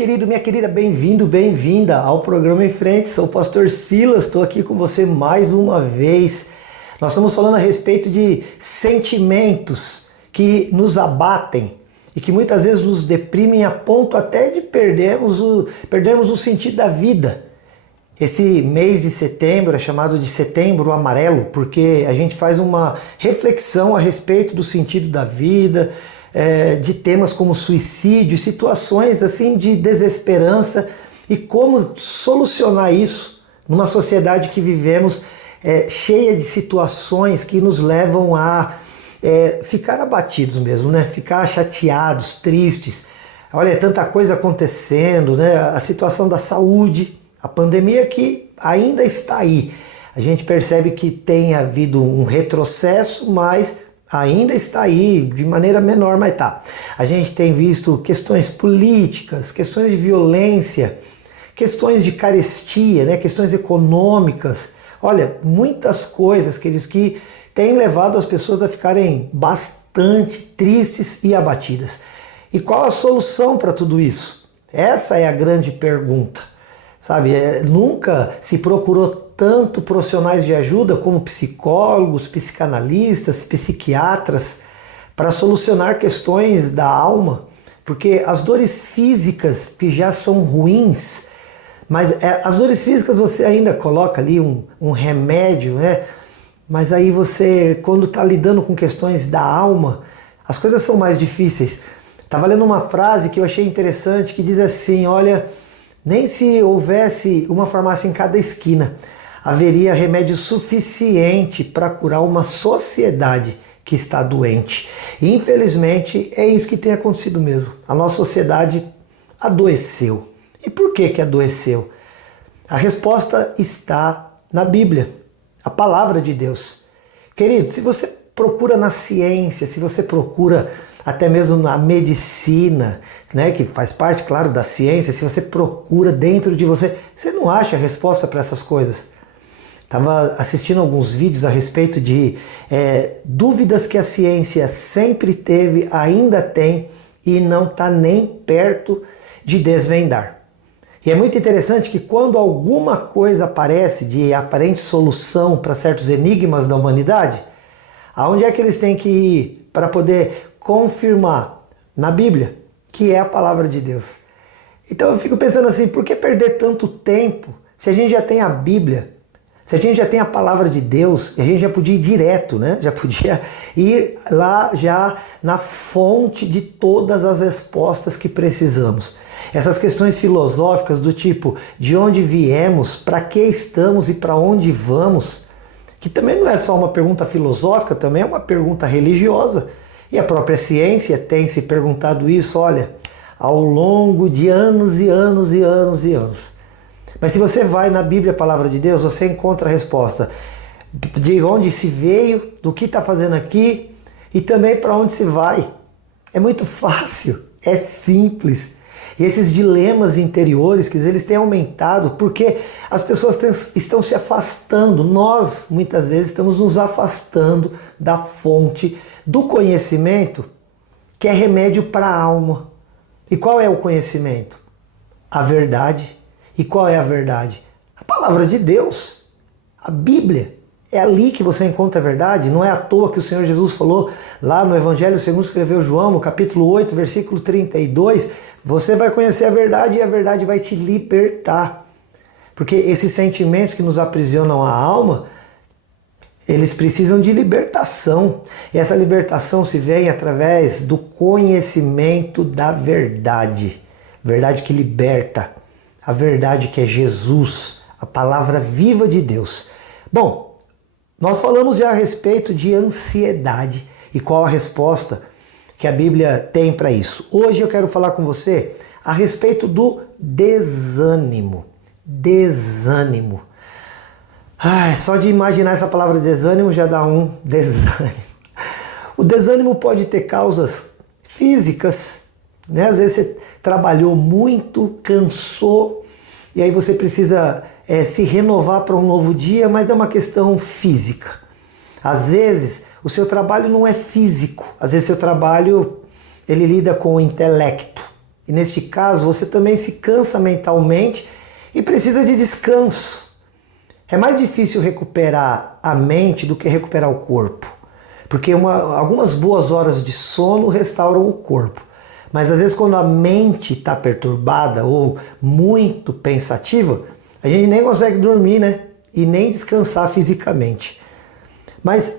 querido, minha querida, bem-vindo, bem-vinda ao programa Em Frente. Sou o pastor Silas, estou aqui com você mais uma vez. Nós estamos falando a respeito de sentimentos que nos abatem e que muitas vezes nos deprimem a ponto até de perdermos o sentido da vida. Esse mês de setembro é chamado de Setembro Amarelo, porque a gente faz uma reflexão a respeito do sentido da vida, de temas como suicídio, situações assim de desesperança e como solucionar isso numa sociedade que vivemos cheia de situações que nos levam a ficar abatidos mesmo, né? Ficar chateados, tristes. Olha, tanta coisa acontecendo, né? A situação da saúde, a pandemia que ainda está aí. A gente percebe que tem havido um retrocesso, mas ainda está aí, de maneira menor, mas tá. A gente tem visto questões políticas, questões de violência, questões de carestia, né? Questões econômicas. Olha, muitas coisas que têm levado as pessoas a ficarem bastante tristes e abatidas. E qual a solução para tudo isso? Essa é a grande pergunta. Sabe, nunca se procurou tanto profissionais de ajuda como psicólogos, psicanalistas, psiquiatras para solucionar questões da alma, porque as dores físicas que já são ruins, mas as dores físicas você ainda coloca ali um remédio, né? Mas aí você, quando está lidando com questões da alma, as coisas são mais difíceis. Estava lendo uma frase que eu achei interessante que diz assim, olha, nem se houvesse uma farmácia em cada esquina, haveria remédio suficiente para curar uma sociedade que está doente. E infelizmente é isso que tem acontecido mesmo. A nossa sociedade adoeceu. E por que adoeceu? A resposta está na Bíblia, a palavra de Deus. Querido, se você procura na ciência, se você procura até mesmo na medicina, né, que faz parte, claro, da ciência, se você procura dentro de você, você não acha a resposta para essas coisas. Estava assistindo alguns vídeos a respeito de dúvidas que a ciência sempre teve, ainda tem e não está nem perto de desvendar. E é muito interessante que quando alguma coisa aparece de aparente solução para certos enigmas da humanidade, aonde é que eles têm que ir para poder confirmar? Na Bíblia, que é a palavra de Deus. Então eu fico pensando assim, por que perder tanto tempo se a gente já tem a Bíblia, se a gente já tem a palavra de Deus, e a gente já podia ir direto, né? Já podia ir lá já na fonte de todas as respostas que precisamos. Essas questões filosóficas do tipo, de onde viemos, para que estamos e para onde vamos, que também não é só uma pergunta filosófica, também é uma pergunta religiosa. E a própria ciência tem se perguntado isso, olha, ao longo de anos e anos e anos e anos. Mas se você vai na Bíblia, a palavra de Deus, você encontra a resposta de onde se veio, do que está fazendo aqui e também para onde se vai. É muito fácil, é simples. E esses dilemas interiores, que eles têm aumentado porque as pessoas estão se afastando. Nós, muitas vezes, estamos nos afastando da fonte do conhecimento, que é remédio para a alma. E qual é o conhecimento? A verdade. E qual é a verdade? A palavra de Deus, a Bíblia. É ali que você encontra a verdade. Não é à toa que o Senhor Jesus falou lá no Evangelho segundo escreveu João, no capítulo 8, versículo 32, você vai conhecer a verdade e a verdade vai te libertar. Porque esses sentimentos que nos aprisionam a alma, eles precisam de libertação. E essa libertação se vem através do conhecimento da verdade. Verdade que liberta. A verdade que é Jesus, a palavra viva de Deus. Bom, nós falamos já a respeito de ansiedade e qual a resposta que a Bíblia tem para isso. Hoje eu quero falar com você a respeito do desânimo. Desânimo. Só de imaginar essa palavra desânimo já dá um desânimo. O desânimo pode ter causas físicas, né? Às vezes você trabalhou muito, cansou, e aí você precisa se renovar para um novo dia, mas é uma questão física. Às vezes o seu trabalho não é físico, às vezes seu trabalho ele lida com o intelecto. e neste caso você também se cansa mentalmente e precisa de descanso. É mais difícil recuperar a mente do que recuperar o corpo, porque algumas boas horas de sono restauram o corpo. Mas às vezes quando a mente está perturbada ou muito pensativa, a gente nem consegue dormir, né? E nem descansar fisicamente. Mas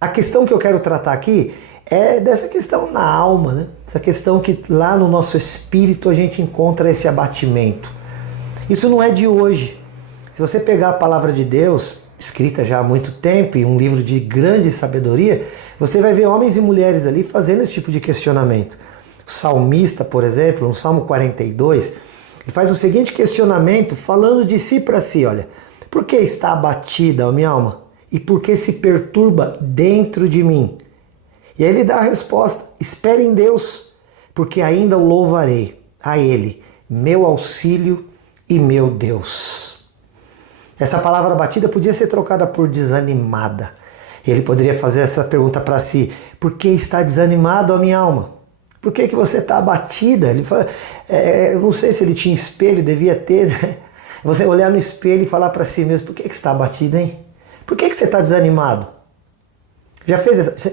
a questão que eu quero tratar aqui é dessa questão na alma, né? Essa questão que lá no nosso espírito a gente encontra esse abatimento. Isso não é de hoje. Se você pegar a palavra de Deus, escrita já há muito tempo, e um livro de grande sabedoria, você vai ver homens e mulheres ali fazendo esse tipo de questionamento. O salmista, por exemplo, no Salmo 42, ele faz o seguinte questionamento, falando de si para si, olha: por que está abatida a minha alma? E por que se perturba dentro de mim? E aí ele dá a resposta: espere em Deus, porque ainda o louvarei, a Ele, meu auxílio e meu Deus. Essa palavra abatida podia ser trocada por desanimada. Ele poderia fazer essa pergunta para si: por que está desanimado a minha alma? Por que você está abatida? Ele fala, eu não sei se ele tinha espelho, devia ter, né? Você olhar no espelho e falar para si mesmo: por que você está abatido, hein? Por que você está desanimado? Já fez essa?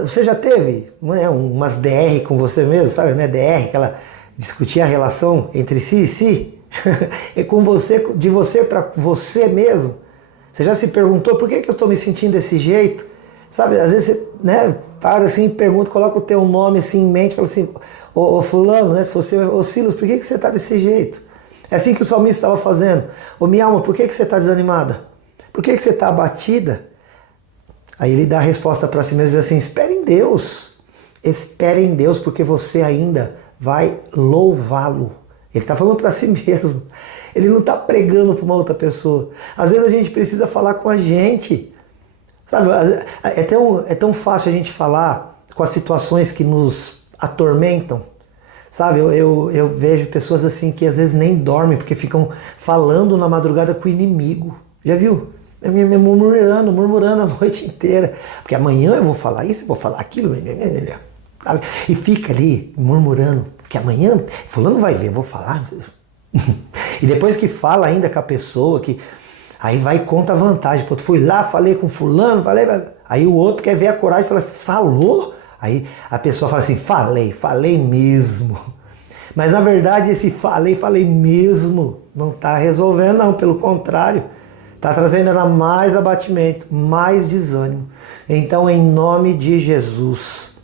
Você já teve, né, umas DR com você mesmo, sabe, né? DR, aquela discutir a relação entre si e si, e com você, de você para você mesmo. Você já se perguntou por que eu estou me sentindo desse jeito? Sabe, às vezes você, né, para assim, pergunta, coloca o teu nome assim em mente, fala assim: ô fulano, né, se fosse ô Silas, por que você está desse jeito? É assim que o salmista estava fazendo. Ô minha alma, por que você está desanimada? Por que você está abatida? Aí ele dá a resposta para si mesmo, diz assim: espere em Deus, porque você ainda vai louvá-lo. Ele está falando para si mesmo, ele não está pregando para uma outra pessoa. Às vezes a gente precisa falar com a gente, sabe? É tão fácil a gente falar com as situações que nos atormentam, sabe? Eu vejo pessoas assim que às vezes nem dormem porque ficam falando na madrugada com o inimigo, já viu? Murmurando a noite inteira, porque amanhã eu vou falar isso, eu vou falar aquilo, sabe? E fica ali murmurando, porque amanhã fulano vai ver, eu vou falar. E depois que fala ainda com a pessoa, que aí vai e conta a vantagem. Pô, fui lá, falei com fulano, aí o outro quer ver a coragem e fala: falou? Aí a pessoa fala assim: falei mesmo. Mas na verdade esse falei mesmo não está resolvendo, não, pelo contrário. Está trazendo ainda mais abatimento, mais desânimo. Então, em nome de Jesus,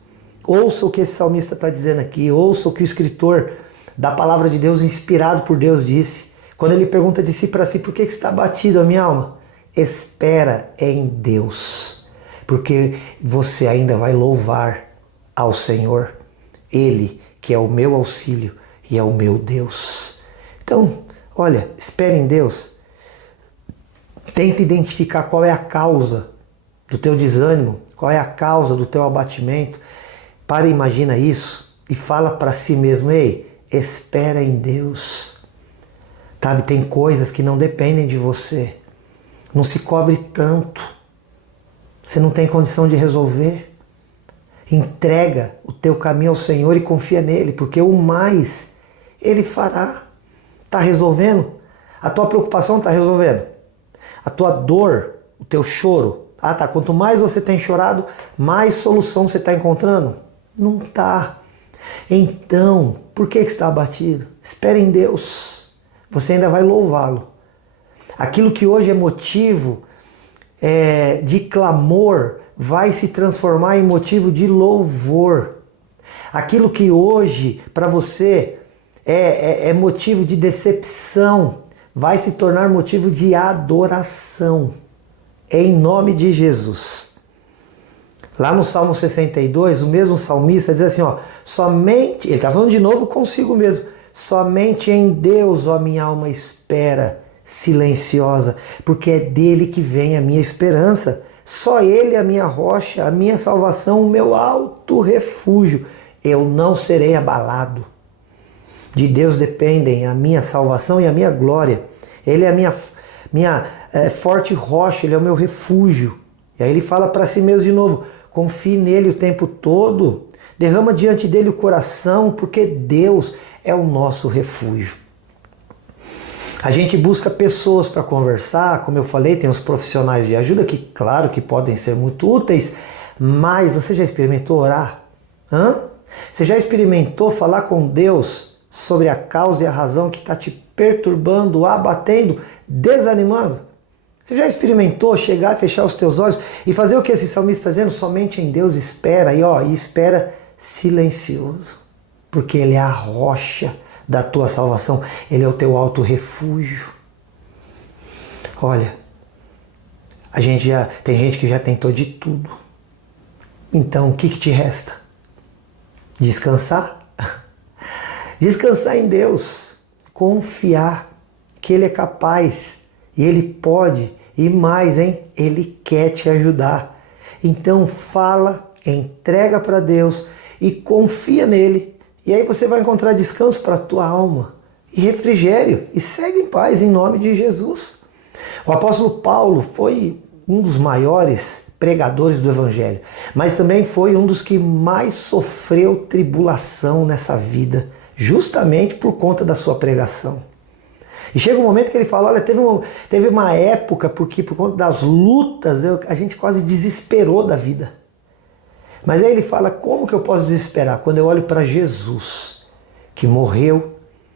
ouça o que esse salmista está dizendo aqui, ouça o que o escritor da palavra de Deus, inspirado por Deus, disse. Quando ele pergunta de si para si: por que está abatido a minha alma? Espera em Deus, porque você ainda vai louvar ao Senhor, Ele que é o meu auxílio e é o meu Deus. Então, olha, espere em Deus. Tenta identificar qual é a causa do teu desânimo, qual é a causa do teu abatimento. Para e imagina isso e fala para si mesmo: ei, espera em Deus. Sabe, tem coisas que não dependem de você. Não se cobre tanto. Você não tem condição de resolver. Entrega o teu caminho ao Senhor e confia nele, porque o mais Ele fará. Está resolvendo? A tua preocupação está resolvendo? A tua dor, o teu choro, quanto mais você tem chorado, mais solução você está encontrando? Não está. Então, por que está abatido? Espere em Deus. Você ainda vai louvá-lo. Aquilo que hoje é motivo de clamor vai se transformar em motivo de louvor. Aquilo que hoje para você é motivo de decepção vai se tornar motivo de adoração, em nome de Jesus. Lá no Salmo 62, o mesmo salmista diz assim, somente, ele está falando de novo consigo mesmo: somente em Deus, ó minha alma, espera, silenciosa, porque é dele que vem a minha esperança. Só ele é a minha rocha, a minha salvação, o meu alto refúgio. Eu não serei abalado. De Deus dependem a minha salvação e a minha glória. Ele é a minha forte rocha, Ele é o meu refúgio. E aí ele fala para si mesmo de novo: confie nele o tempo todo. derrama diante dele o coração, porque Deus é o nosso refúgio. A gente busca pessoas para conversar, como eu falei, tem os profissionais de ajuda que, claro, que podem ser muito úteis, mas você já experimentou orar? Você já experimentou falar com Deus sobre a causa e a razão que está te perturbando, abatendo, desanimando? Você já experimentou chegar, fechar os teus olhos e fazer o que esse salmista está dizendo? Somente em Deus espera, e espera silencioso, porque Ele é a rocha da tua salvação, Ele é o teu alto refúgio. Olha, tem gente que já tentou de tudo. Então, o que te resta? Descansar? Descansar em Deus, confiar que Ele é capaz e Ele pode, e mais, Ele quer te ajudar. Então fala, entrega para Deus e confia nele. E aí você vai encontrar descanso para a tua alma e refrigério, e segue em paz em nome de Jesus. O apóstolo Paulo foi um dos maiores pregadores do Evangelho, mas também foi um dos que mais sofreu tribulação nessa vida, justamente por conta da sua pregação. E chega um momento que ele fala, olha, teve uma época, porque por conta das lutas, a gente quase desesperou da vida. Mas aí ele fala, como que eu posso desesperar? Quando eu olho para Jesus, que morreu,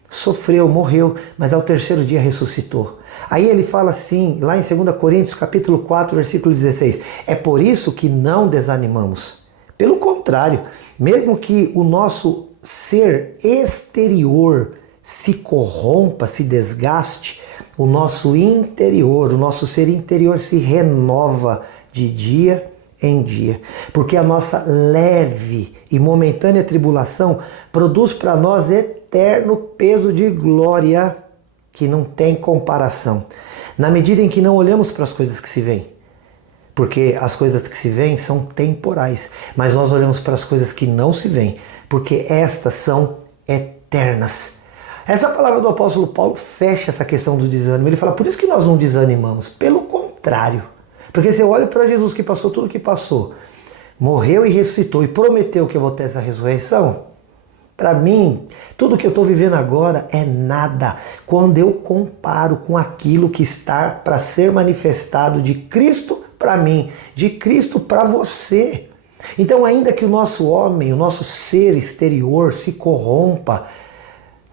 sofreu, morreu, mas ao terceiro dia ressuscitou. Aí ele fala assim, lá em 2 Coríntios capítulo 4, versículo 16, é por isso que não desanimamos. Pelo contrário, mesmo que o nosso ser exterior se corrompa, se desgaste, o nosso interior, o nosso ser interior se renova de dia em dia, porque a nossa leve e momentânea tribulação produz para nós eterno peso de glória que não tem comparação, na medida em que não olhamos para as coisas que se veem, porque as coisas que se veem são temporais, mas nós olhamos para as coisas que não se veem, porque estas são eternas. Essa palavra do apóstolo Paulo fecha essa questão do desânimo. Ele fala, por isso que nós não desanimamos, pelo contrário. Porque se eu olho para Jesus que passou tudo o que passou, morreu e ressuscitou e prometeu que eu vou ter essa ressurreição, para mim, tudo que eu estou vivendo agora é nada quando eu comparo com aquilo que está para ser manifestado de Cristo para mim, de Cristo para você. Então, ainda que o nosso homem, o nosso ser exterior se corrompa,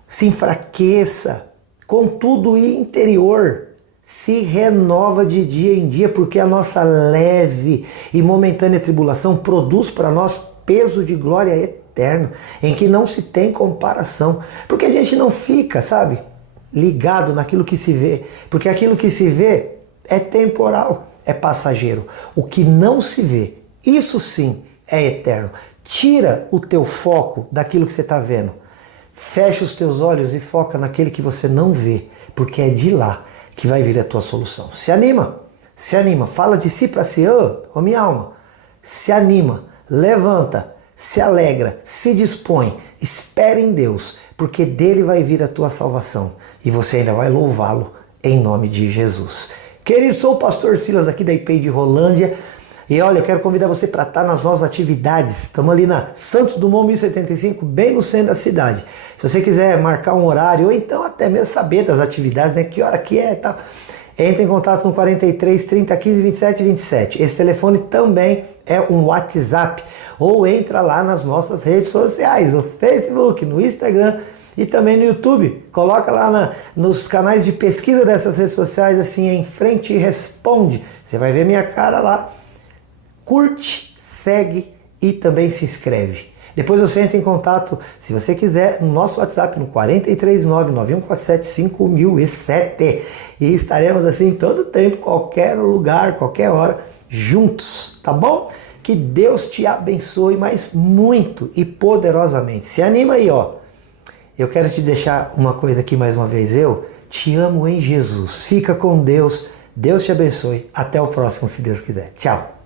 se enfraqueça, contudo o interior se renova de dia em dia, porque a nossa leve e momentânea tribulação produz para nós peso de glória eterno, em que não se tem comparação, porque a gente não fica, sabe, ligado naquilo que se vê, porque aquilo que se vê é temporal, é passageiro. O que não se vê, isso sim é eterno. Tira o teu foco daquilo que você está vendo. Fecha os teus olhos e foca naquele que você não vê, porque é de lá que vai vir a tua solução. Se anima, fala de si para si, ô minha alma, se anima, levanta, se alegra, se dispõe, espere em Deus, porque dele vai vir a tua salvação e você ainda vai louvá-lo em nome de Jesus. Querido, sou o pastor Silas aqui da IPEI de Rolândia. E olha, eu quero convidar você para estar nas nossas atividades. Estamos ali na Santos Dumont 1075, bem no centro da cidade. Se você quiser marcar um horário, ou então até mesmo saber das atividades, né, que hora que é e tal, entre em contato no 43 30 15 27 27. Esse telefone também é um WhatsApp. Ou entra lá nas nossas redes sociais, no Facebook, no Instagram e também no YouTube. Coloca lá nos canais de pesquisa dessas redes sociais, assim, Em Frente e Responde. Você vai ver minha cara lá. Curte, segue e também se inscreve. Depois você entra em contato, se você quiser, no nosso WhatsApp no 439-9147-5007. E estaremos assim todo tempo, qualquer lugar, qualquer hora, juntos, tá bom? Que Deus te abençoe, mas muito e poderosamente. Se anima aí, ó. Eu quero te deixar uma coisa aqui mais uma vez. Eu te amo em Jesus. Fica com Deus. Deus te abençoe. Até o próximo, se Deus quiser. Tchau.